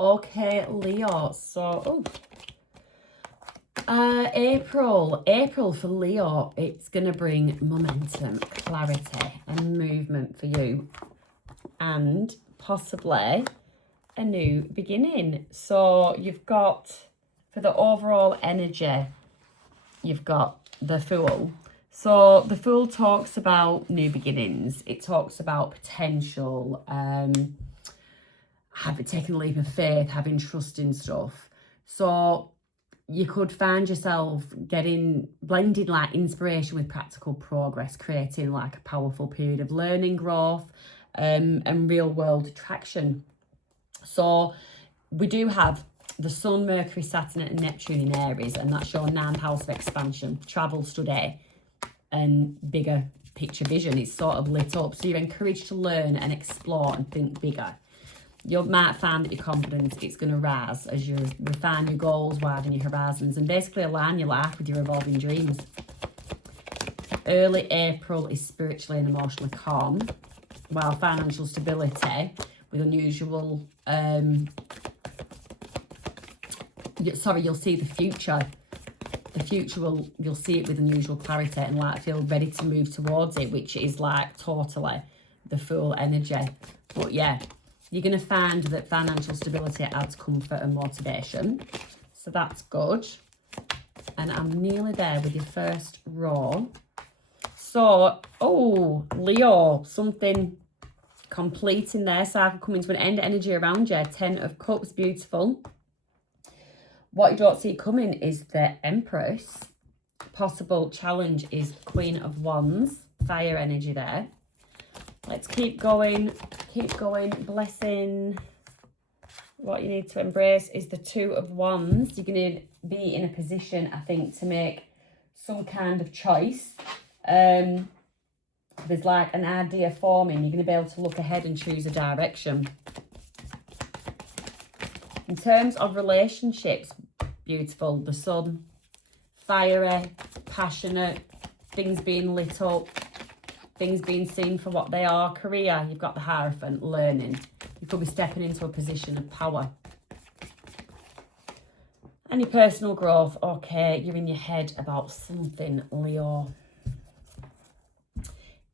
Okay, Leo. So, April for Leo, it's going to bring momentum, clarity and movement for you, and possibly a new beginning. So you've got, for the overall energy, you've got the Fool. So the Fool talks about new beginnings. It talks about potential, taking a leap of faith, having trust in stuff. So you could find yourself blending like inspiration with practical progress, creating like a powerful period of learning, growth, and real world attraction. So we do have the Sun, Mercury, Saturn and Neptune in Aries, and that's your 9th house of expansion, travel, study and bigger picture vision. It's sort of lit up, so you're encouraged to learn and explore and think bigger. You might find that your confidence is going to rise as you refine your goals, widen your horizons, and basically align your life with your evolving dreams. Early April is spiritually and emotionally calm, while financial stability with unusual, you'll see the future. The future you'll see it with unusual clarity and like feel ready to move towards it, which is like totally the Fool energy. But yeah, you're going to find that financial stability adds comfort and motivation. So that's good. And I'm nearly there with your first row. So, Leo, something completing their cycle, coming to an end, energy around you. 10 of Cups, beautiful. What you don't see coming is the Empress. Possible challenge is Queen of Wands, fire energy there. Let's keep going, blessing. What you need to embrace is the 2 of Wands. You're going to be in a position, I think, to make some kind of choice. There's like an idea forming. You're going to be able to look ahead and choose a direction. In terms of relationships, beautiful. The Sun, fiery, passionate, things being lit up, things being seen for what they are. Career, you've got the Hierophant, learning. You could be stepping into a position of power. Any personal growth, okay, you're in your head about something, Leo.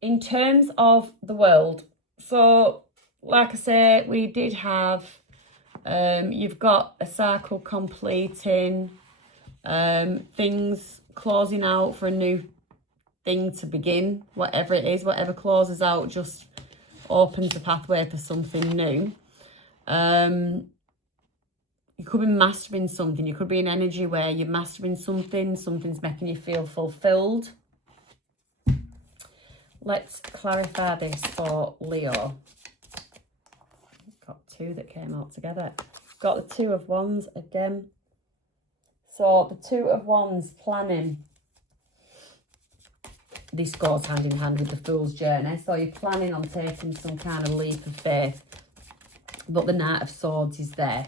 In terms of the world, so like I say, we did have, you've got a cycle completing, things closing out for a new thing to begin. Whatever it is, whatever closes out just opens the pathway for something new. You could be mastering something. You could be in energy where you're mastering something, something's making you feel fulfilled. Let's clarify this for Leo. Got 2 that came out together. Got the 2 of Wands again. So the 2 of Wands, planning. This goes hand in hand with the Fool's journey. So you're planning on taking some kind of leap of faith. But the Knight of Swords is there.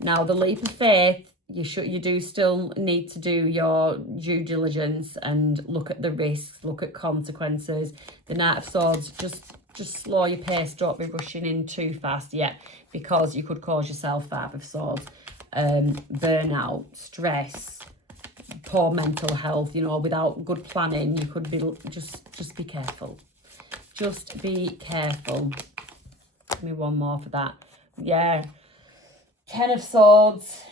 Now the leap of faith, you do still need to do your due diligence and look at the risks, look at consequences. The Knight of Swords, just slow your pace, don't be rushing in too fast yet, because you could cause yourself 5 of Swords. Burnout, stress, poor mental health, without good planning, you could be, just be careful. Just be careful. Give me one more for that. Yeah. 10 of Swords.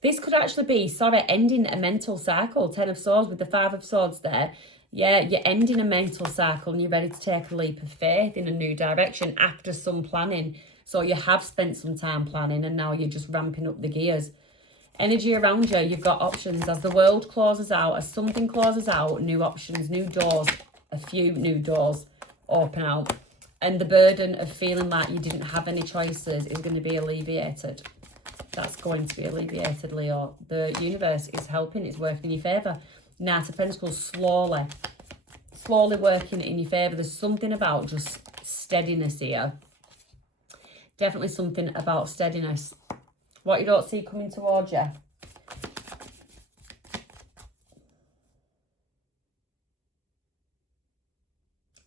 This could actually be, ending a mental cycle. 10 of Swords with the 5 of Swords there. Yeah, you're ending a mental cycle and you're ready to take a leap of faith in a new direction after some planning. So you have spent some time planning and now you're just ramping up the gears. Energy around you, you've got options. As the world closes out, as something closes out, new options, new doors, a few new doors open out. And the burden of feeling like you didn't have any choices is going to be alleviated. That's going to be alleviated, Leo. The universe is helping. It's working in your favour. Knight of Pentacles, slowly working in your favour. There's something about just steadiness here. Definitely something about steadiness. What you don't see coming towards you.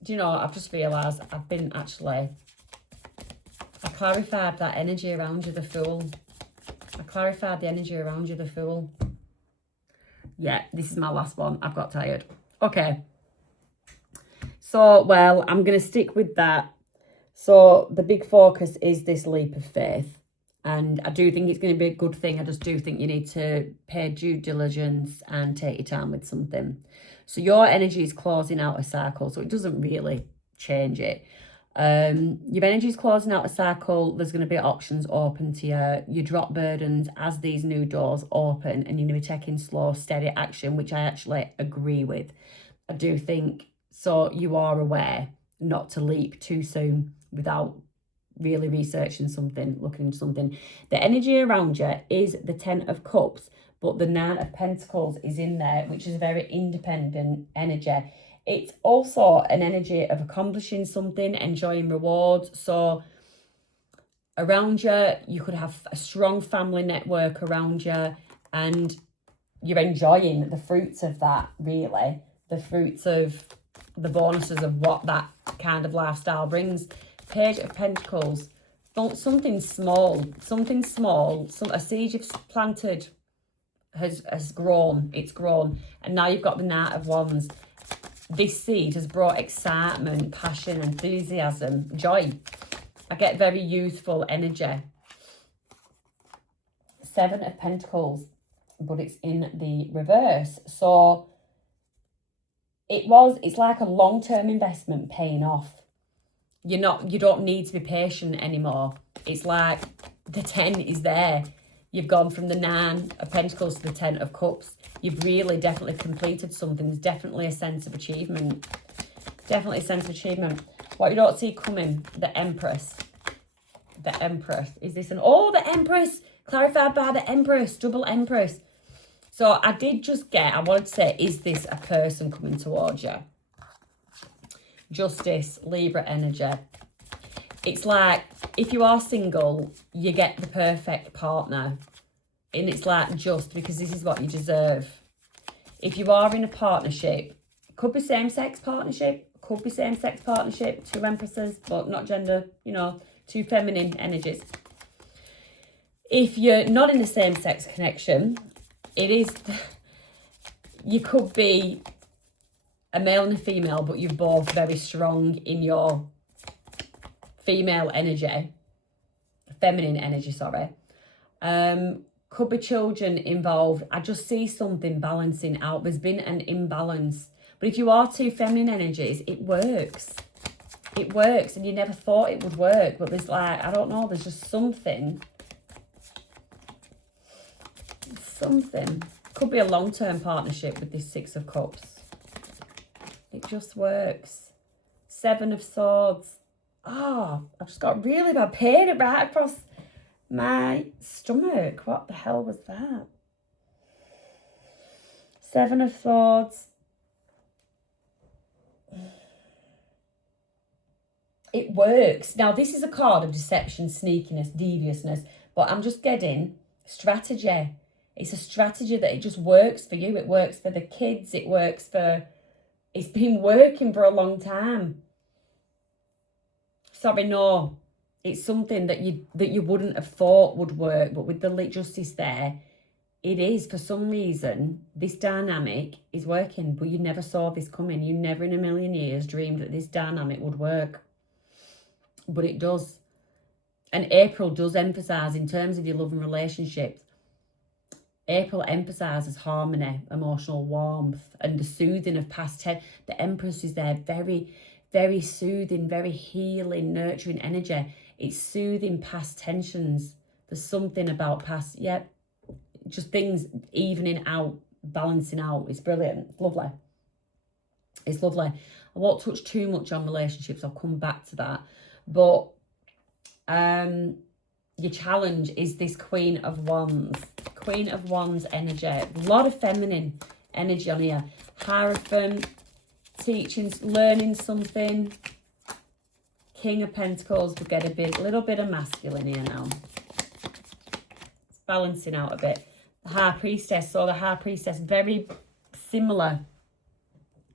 Do you know, I've just realised I've been actually... I clarified that energy around you, the Fool. I clarified the energy around you, the Fool. Yeah, this is my last one. I've got tired. Okay. So, well, I'm going to stick with that. So, the big focus is this leap of faith. And I do think it's going to be a good thing. I just do think you need to pay due diligence and take your time with something. So, your energy is closing out a cycle. So, it doesn't really change it. Your energy is closing out a cycle. There's going to be options open to you. You drop burdens as these new doors open, and you're going to be taking slow, steady action, which I actually agree with. I do think so. You are aware not to leap too soon without really researching something, looking into something. The energy around you is the 10 of Cups, but the 9 of Pentacles is in there, which is a very independent energy. It's also an energy of accomplishing something, enjoying rewards. So around you, you could have a strong family network around you, and you're enjoying the fruits of that, really. The fruits of the bonuses of what that kind of lifestyle brings. Page of Pentacles, something small, a seed you've planted has grown, it's grown. And now you've got the Knight of Wands. This seed has brought excitement, passion, enthusiasm, joy. I get very youthful energy. 7 of Pentacles, but it's in the reverse. So it's like a long-term investment paying off. You don't need to be patient anymore. It's like the 10 is there. You've gone from the 9 of Pentacles to the 10 of Cups. You've really definitely completed something. There's definitely a sense of achievement. Definitely a sense of achievement. What you don't see coming, the Empress. The Empress. Is this the Empress. Clarified by the Empress. Double Empress. So I wanted to say, is this a person coming towards you? Justice, Libra energy. It's like, if you are single, you get the perfect partner. And it's like, just because this is what you deserve. If you are in a partnership, could be same-sex partnership, two empresses, but not gender, two feminine energies. If you're not in a same-sex connection, you could be a male and a female, but you're both very strong in your female energy, feminine energy, sorry. Could be children involved. I just see something balancing out. There's been an imbalance. But if you are two feminine energies, it works. It works, and you never thought it would work. But there's like, I don't know, there's just something. Could be a long-term partnership with this 6 of Cups. It just works. 7 of Swords. Oh, I've just got really bad pain right across my stomach. What the hell was that? 7 of Swords. It works. Now, this is a card of deception, sneakiness, deviousness, but I'm just getting strategy. It's a strategy that it just works for you. It works for the kids. It's been working for a long time. Sorry, no. It's something that you wouldn't have thought would work, but with the justice there, it is. For some reason, this dynamic is working, but you never saw this coming. You never in a million years dreamed that this dynamic would work. But it does. And April does emphasise, in terms of your love and relationships, April emphasises harmony, emotional warmth, and the soothing of past tense. The Empress is there, very, very soothing, very healing, nurturing energy. It's soothing past tensions. There's something about past, just things evening out, balancing out. It's brilliant. It's lovely. It's lovely. I won't touch too much on relationships. I'll come back to that. But your challenge is this Queen of Wands. Queen of Wands energy. A lot of feminine energy on here. Hierophant, teaching, learning something. King of Pentacles, we get a little bit of masculine here now. It's balancing out a bit. The High Priestess. So the High Priestess, very similar.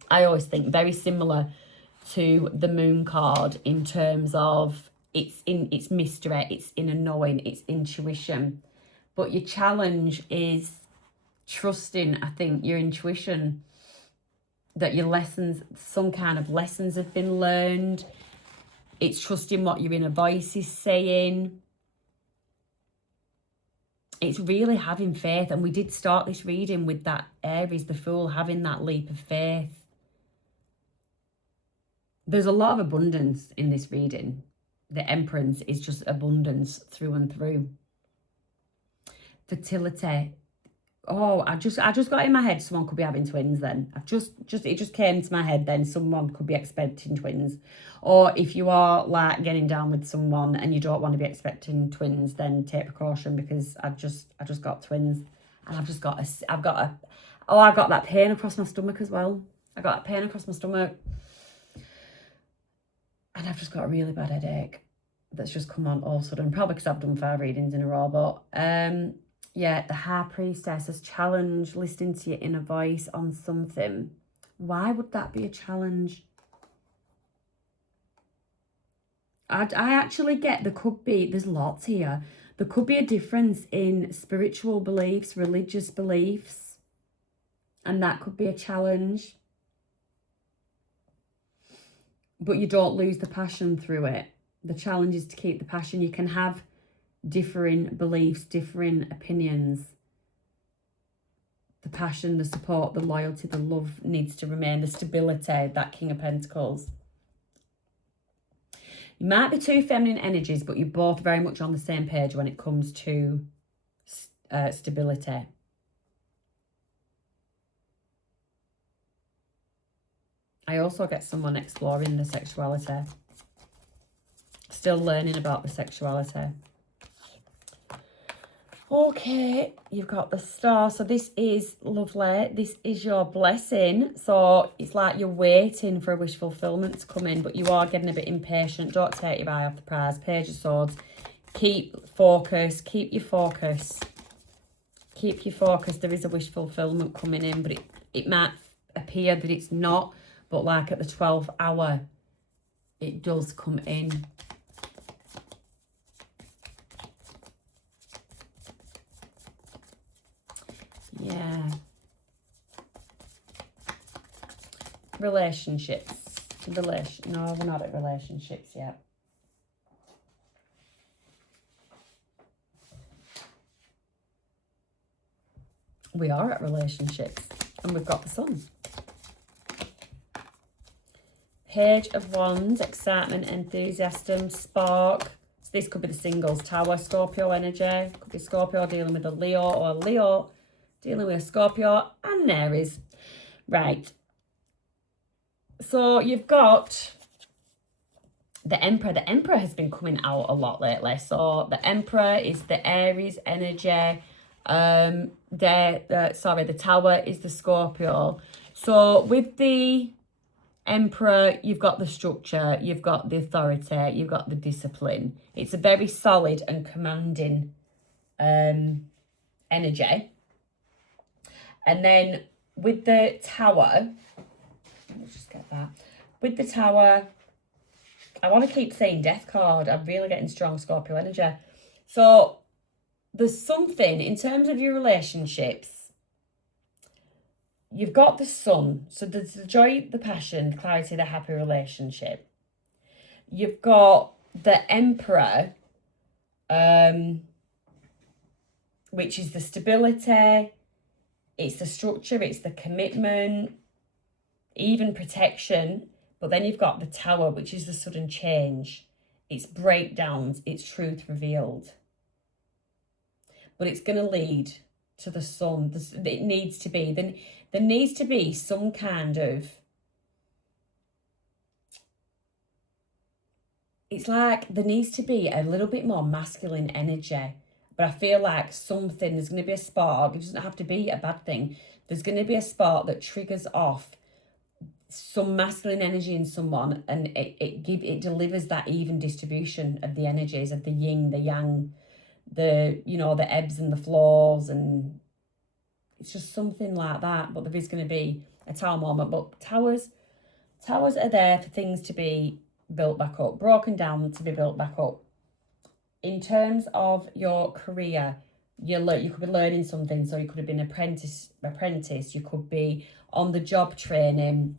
I always think very similar to the moon card in terms of it's mystery, it's inner knowing, it's intuition. But your challenge is trusting, I think, your intuition, that your lessons, some kind of lessons have been learned. It's trusting what your inner voice is saying. It's really having faith. And we did start this reading with that Aries, the Fool, having that leap of faith. There's a lot of abundance in this reading. The Empress is just abundance through and through. Fertility. Oh, I just got in my head someone could be having twins then. It just came to my head then someone could be expecting twins. Or if you are like getting down with someone and you don't want to be expecting twins, then take precaution, because I just got twins. And I've got that pain across my stomach as well. I got that pain across my stomach. And I've just got a really bad headache that's just come on all of a sudden, probably because I've done 5 readings in a row. But yeah, the High Priestess has challenged listening to your inner voice on something. Why would that be a challenge? I actually get there's lots here. There could be a difference in spiritual beliefs, religious beliefs, and that could be a challenge. But you don't lose the passion through it. The challenge is to keep the passion. You can have differing beliefs, differing opinions. The passion, the support, the loyalty, the love needs to remain. The stability, that King of Pentacles. You might be two feminine energies, but you're both very much on the same page when it comes to stability. I also get someone exploring the sexuality. Still learning about the sexuality. Okay, you've got the Star. So this is lovely. This is your blessing. So it's like you're waiting for a wish fulfillment to come in, but you are getting a bit impatient. Don't take your eye off the prize. Page of Swords. Keep focus. Keep your focus. Keep your focus. There is a wish fulfillment coming in, but it might appear that it's not. But like at the 12th hour, it does come in. Yeah. Relationships. No, we're not at relationships yet. We are at relationships. And we've got the Sun. Page of Wands, excitement, enthusiasm, spark. So this could be the singles. Tower, Scorpio energy. Could be Scorpio dealing with a Leo, or Leo dealing with a Scorpio and Aries. Right. So you've got the Emperor. The Emperor has been coming out a lot lately. So the Emperor is the Aries energy. The Tower is the Scorpio. So with the Emperor, you've got the structure, you've got the authority, you've got the discipline. It's a very solid and commanding energy. And then with the Tower, let's just get that. With the Tower, I want to keep saying Death card. I'm really getting strong Scorpio energy. So there's something in terms of your relationships. You've got the Sun. So there's the joy, the passion, the clarity, the happy relationship. You've got the Emperor, which is the stability. It's the structure, it's the commitment, even protection. But then you've got the Tower, which is the sudden change. It's breakdowns, it's truth revealed. But it's going to lead to the Sun. It needs to be. Then there needs to be some kind of... It's like there needs to be a little bit more masculine energy. But I feel like there's going to be a spark. It doesn't have to be a bad thing. There's going to be a spark that triggers off some masculine energy in someone, and it delivers that even distribution of the energies, of the yin, the yang, the ebbs and the flows, and it's just something like that. But there is going to be a Tower moment. But Towers, Towers are there for things to be built back up, broken down to be built back up. In terms of your career, you could be learning something, so you could have been apprentice, you could be on the job training.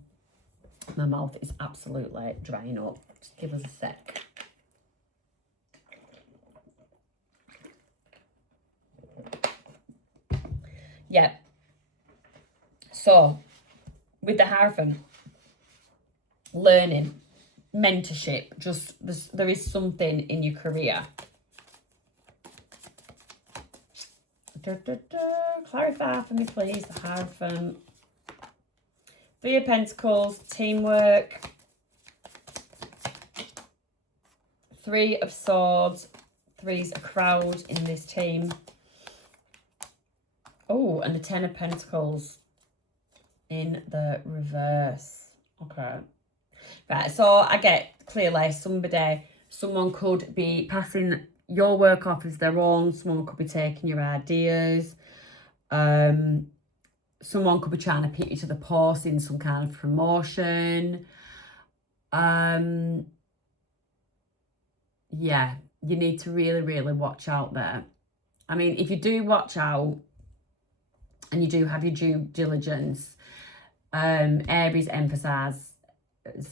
My mouth is absolutely drying up. Just give us a sec. Yeah. So, with the Hierophant, learning, mentorship, just there is something in your career. Clarify for me, please, the Hierophant. Three of Pentacles, teamwork. Three of Swords. Three's a crowd in this team. Oh, and the Ten of Pentacles in the reverse. Okay. Right, so I get clearly someone could be passing your work off as their own. Someone could be taking your ideas. Someone could be trying to pick you to the post in some kind of promotion. Yeah, you need to really, really watch out there. I mean, if you do watch out and you do have your due diligence, Aries emphasize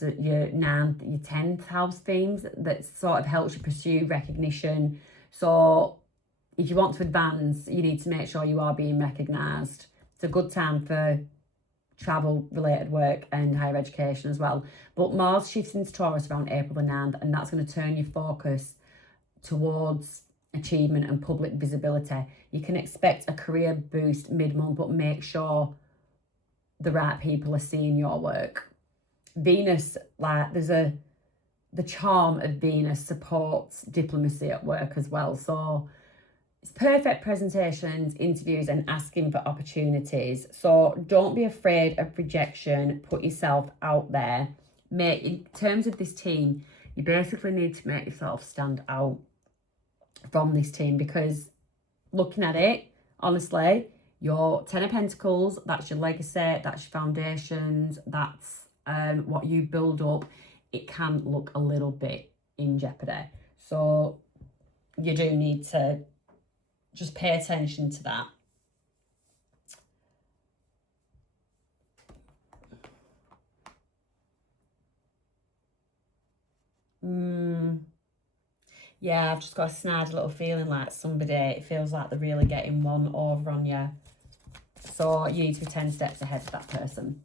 your 9th, your 10th house themes that sort of helps you pursue recognition. So if you want to advance, you need to make sure you are being recognised. It's a good time for travel related work and higher education as well. But Mars shifts into Taurus around April the 9th, and that's going to turn your focus towards achievement and public visibility. You can expect a career boost mid-month, but make sure the right people are seeing your work. Venus, like the charm of Venus supports diplomacy at work as well. So it's perfect presentations, interviews, and asking for opportunities. So don't be afraid of rejection. Put yourself out there. In terms of this team, you basically need to make yourself stand out from this team, because looking at it, honestly, your Ten of Pentacles, that's your legacy, that's your foundations, that's what you build up. It can look a little bit in jeopardy. So you do need to just pay attention to that. Yeah, I've just got a snide little feeling like it feels like they're really getting one over on you. So you need to be 10 steps ahead of that person.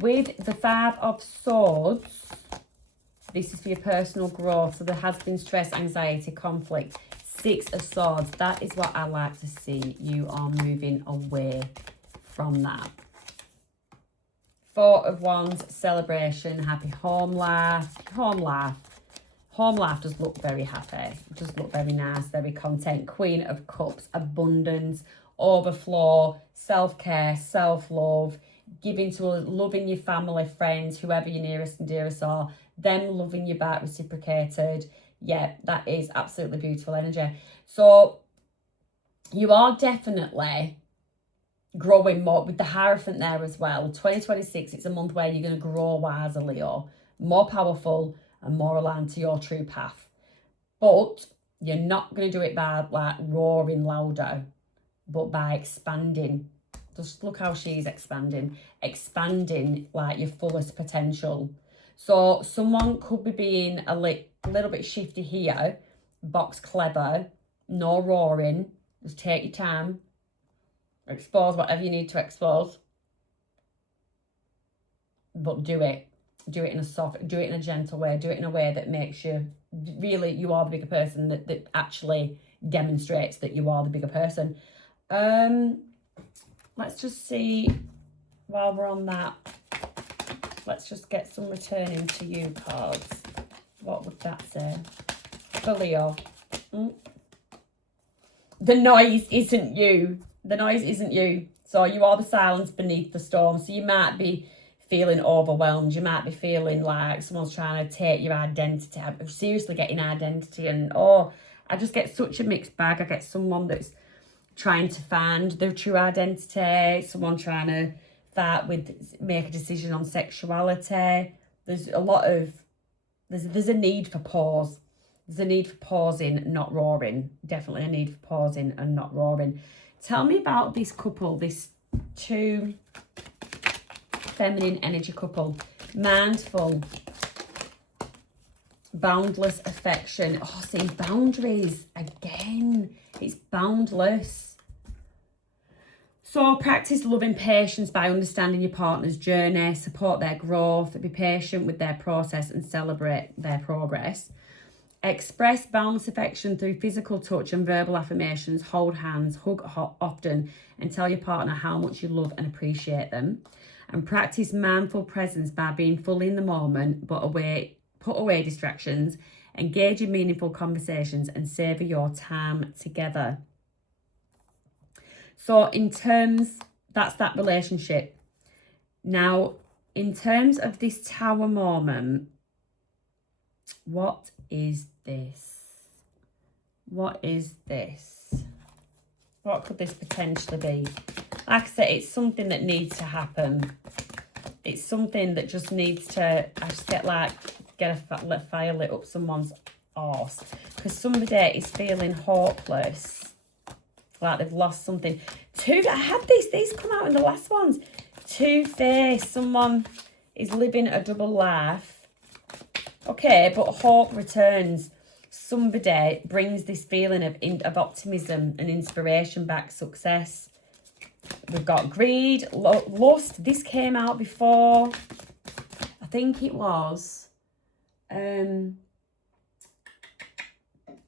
With the Five of Swords, this is for your personal growth. So there has been stress, anxiety, conflict. Six of Swords, that is what I like to see. You are moving away from that. Four of Wands, celebration, happy home life. Home life does look very happy. Does look very nice, very content. Queen of Cups, abundance, overflow, self-care, self-love, giving to loving your family, friends, whoever your nearest and dearest are, them loving you back, reciprocated. Yeah, that is absolutely beautiful energy. So you are definitely growing more with the Hierophant there as well. 2026, it's a month where you're going to grow wiser, Leo, more powerful and more aligned to your true path. But you're not going to do it by like roaring louder, but by expanding. Just look how she's expanding like your fullest potential. So someone could be being a little bit shifty here, box clever, no roaring, just take your time, expose whatever you need to expose, but do it in a soft, do it in a gentle way, do it in a way that makes you really, you are the bigger person, that actually demonstrates that you are the bigger person. Let's just see, while we're on that, let's just get some returning to you cards. What would that say? For Leo. The noise isn't you. The noise isn't you. So you are the silence beneath the storm. So you might be feeling overwhelmed. You might be feeling like someone's trying to take your identity. I'm seriously getting identity. And I just get such a mixed bag. I get someone that's trying to find their true identity. Someone trying to that with make a decision on sexuality. There's a lot of, there's a need for pause. There's a need for pausing, not roaring. Definitely a need for pausing and not roaring. Tell me about this couple, this two feminine energy couple. Mindful, boundless affection. Oh, see, boundaries again. It's boundless. So practice loving patience by understanding your partner's journey, support their growth, be patient with their process and celebrate their progress. Express boundless affection through physical touch and verbal affirmations. Hold hands, hug often, and tell your partner how much you love and appreciate them. And practice mindful presence by being fully in the moment, but put away distractions, engage in meaningful conversations, and savor your time together. So in terms, that's that relationship. Now, in terms of this Tower moment, what is this? What is this? What could this potentially be? Like I said, it's something that needs to happen. It's something that just needs to, I just get a fire lit up someone's arse. Because somebody is feeling hopeless. Like they've lost something. I had these come out in the last ones. Two-faced, someone is living a double life. Okay, but hope returns. Somebody brings this feeling of optimism and inspiration back, success. We've got greed, lust. This came out before. I think it was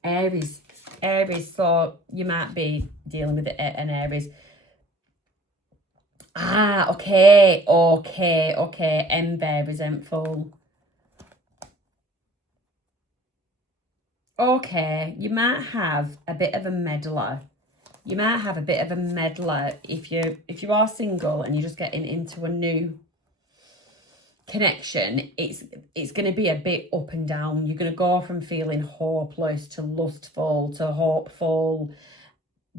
Aries. Aries, so you might be dealing with an Aries. Okay. Ember, resentful. Okay, you might have a bit of a meddler. You might have a bit of a meddler if you are single and you're just getting into a new connection. It's going to be a bit up and down. You're going to go from feeling hopeless to lustful to hopeful,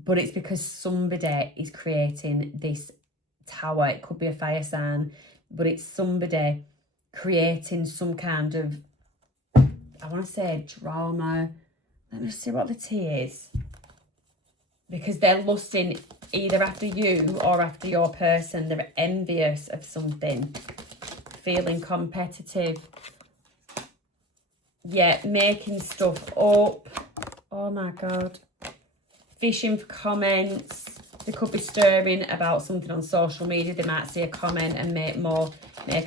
but it's because somebody is creating this tower. It could be a fire sign, but it's somebody creating some kind of, I want to say, drama. Let me see what the T is. Because they're lusting either after you or after your person. They're envious of something. Feeling competitive. Yeah, making stuff up. Oh my God. Fishing for comments. They could be stirring about something on social media. They might see a comment and make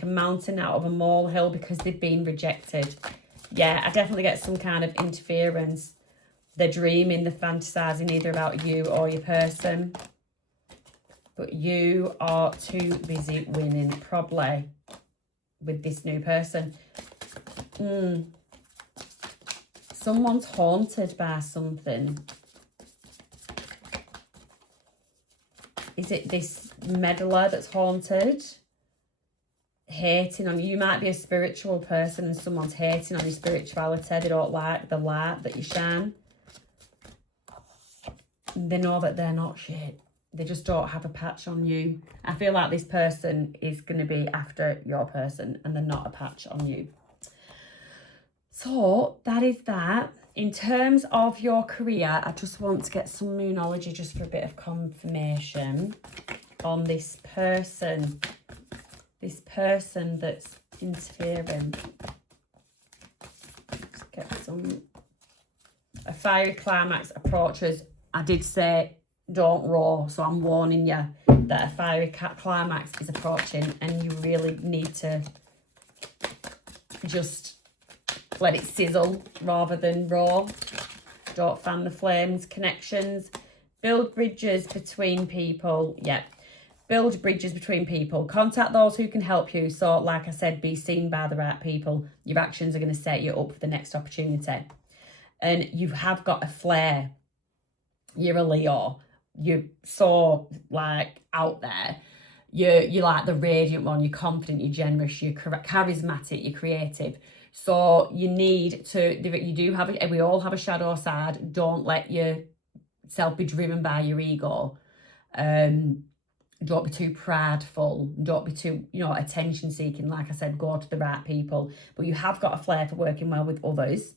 a mountain out of a molehill because they've been rejected. Yeah, I definitely get some kind of interference. They're dreaming, they're fantasizing either about you or your person. But you are too busy winning, probably, with this new person. Someone's haunted by something. Is it this meddler that's haunted? Hating on you. You might be a spiritual person and someone's hating on your spirituality. They don't like the light that you shine. They know that they're not shit. They just don't have a patch on you. I feel like this person is going to be after your person and they're not a patch on you. So that is that. In terms of your career, I just want to get some moonology just for a bit of confirmation on this person. This person that's interfering. Let's get some. A fiery climax approaches. I did say don't roar, so I'm warning you that a fiery climax is approaching and you really need to just let it sizzle rather than roar. Don't fan the flames. Connections. Build bridges between people. Yeah. Build bridges between people. Contact those who can help you. So, like I said, be seen by the right people. Your actions are going to set you up for the next opportunity. And you have got a flair. You're a Leo. You're so, like, out there. You're like the radiant one. You're confident. You're generous. You're charismatic. You're creative. So you need to, you do have, we all have a shadow side. Don't let yourself be driven by your ego. Don't be too prideful. Don't be too, attention seeking. Like I said, go to the right people. But you have got a flair for working well with others.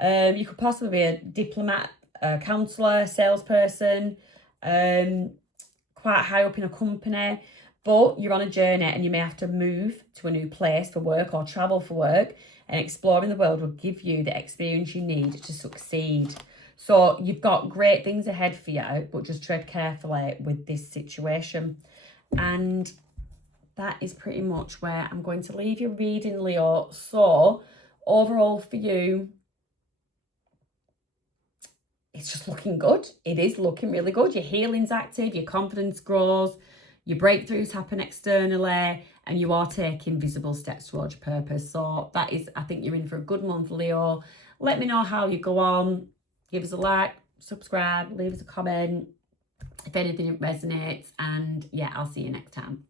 You could possibly be a diplomat, a counsellor, salesperson, quite high up in a company. But you're on a journey and you may have to move to a new place for work or travel for work. And exploring the world will give you the experience you need to succeed. So you've got great things ahead for you, but just tread carefully with this situation. And that is pretty much where I'm going to leave your reading, Leo. So overall for you, it's just looking good. It is looking really good. Your healing's active, your confidence grows, your breakthroughs happen externally, and you are taking visible steps towards your purpose. So that is, I think you're in for a good month, Leo. Let me know how you go on. Give us a like, subscribe, leave us a comment if anything resonates. And yeah, I'll see you next time.